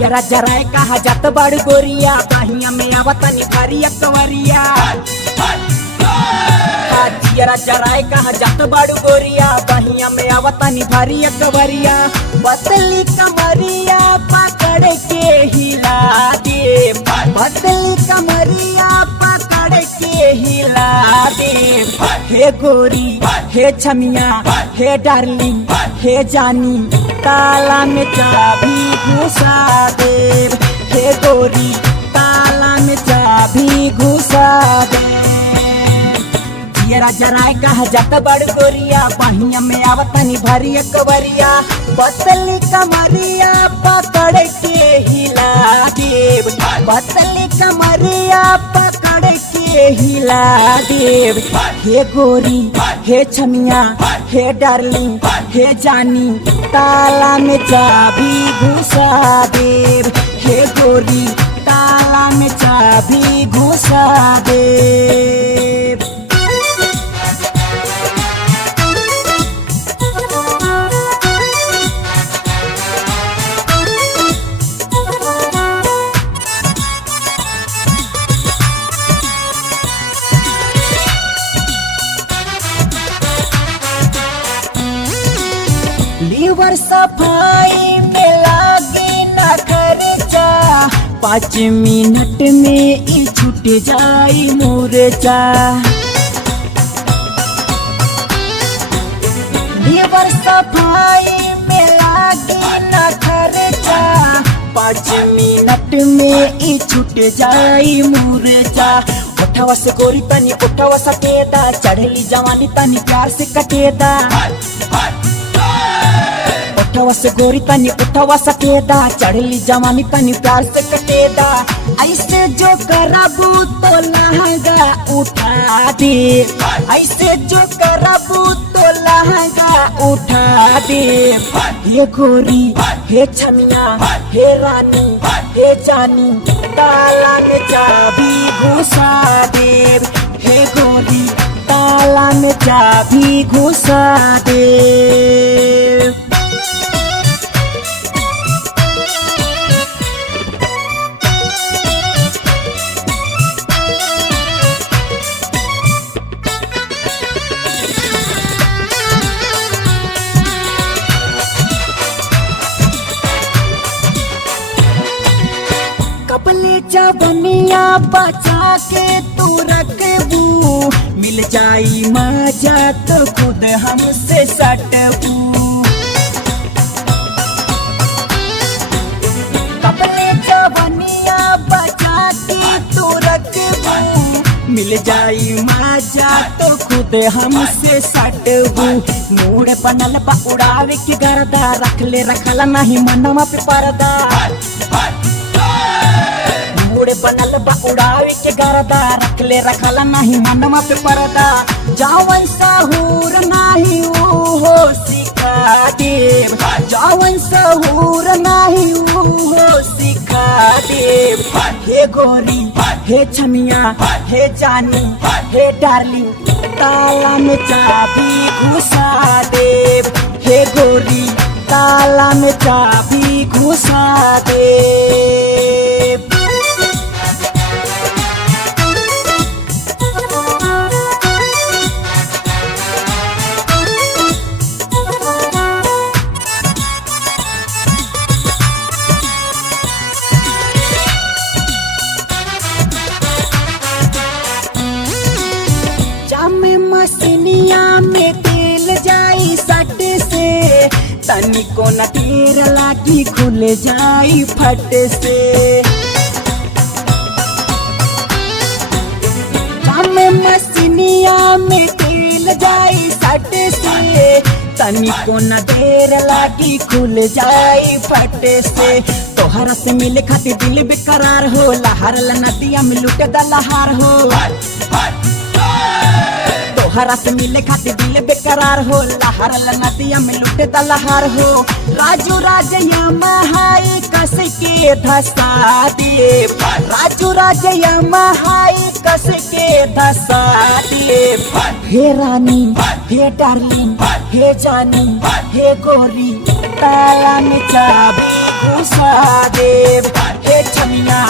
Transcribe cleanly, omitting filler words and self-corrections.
जरा जराए कहा जात बड़ गोरिया बाहिया में आवतनी करिया कवरिया। जरा जराए कहा जात बड़ गोरिया बाहिया में आवतनी भरिया कवरिया। बतली कमरिया पकड़ के हिला दे, बतली कमरिया पकड़ के हिला दे। हे गोरी हे छमिया हे डार्लिंग हे जानी ताला में चाबी घुसा दे। हे गोरी ताला में चाबी घुसा दे। जरा जराए कहा जात बड़ गोरिया बाहिया में आवतनी भरिया कवरिया। बतली कमरिया पकड़ के हिला देव, बतली कमरिया पकड़ के हिला देव। हे गोरी हे छमिया हे डार्लिंग हे जानी ताला में चाबी घुसा देव। हे गोरी ताला में चाबी घुसा देव। लीवर सफाई में लागी न खर्चा, 5 मिनट में ही छूट जाई मुरचा। लीवर सफाई में लागी न खर्चा, 5 मिनट में ही छूट जाई मुरचा। उठावा से गोरी तनी उठावा सकेदा, चढ़ली जवानी तनी प्यार से कटेदा। उठावा से गोरी तनी उठावा सकेदा, चढ़ली जवानी तनी प्यार से कटेदा। ऐसे जो करबू तो लहंगा उठा दे, ऐसे जो करबू तो लहंगा उठा दे। हे गोरी हे छमिया हे रानी हे जानी ताला में चाबी घुसा दे। हे गोरी ताला में चाबी घुसा दे। जबनिया बचा के तू रखबू, मिल जाई मजा तो खुद हमसे सटबू। अपने जबनिया बचा के तू रखबू, मिल जाई मजा तो खुद हमसे सटबू। मूड बनल बा उड़ावे के गर्दा, रखले रखला नहीं मनवा पे पर्दा। मूड बनल बा उड़ावे के गर्दा, रखले रखला नहीं मनवा पे पर्दा। जावन सहूर नहीं हो सिखा देव, जावन सहूर नहीं हो सिखा देव। हे गोरी हे छमिया हे जानी हे डार्लिंग ताला में चाबी घुसा देव। हे गोरी ताला में चाबी घुसा देव। मसीनिया में तेल जाई सट से, तनी को न ढेर लागी खुल जाई फट से। मसीनिया में तेल जाई सट से, तनी को न ढेर लागी खुल जाई फट से। तोहरा से मिले खातिर दिल बेकरार हो, लहर नदिया में लुटे द लहार हो। तोहरा से मिले खातिर दिल बेकरार हो, लहर नदिया में लुटे दलहार हो। राजू राजया महाई कस के धसा दे, राजू राजया महाई कस के धसा दे। हे रानी हे डार्लिंग हे जानी हे गोरी, ताला में चाबी घुसा दे। हे छमिया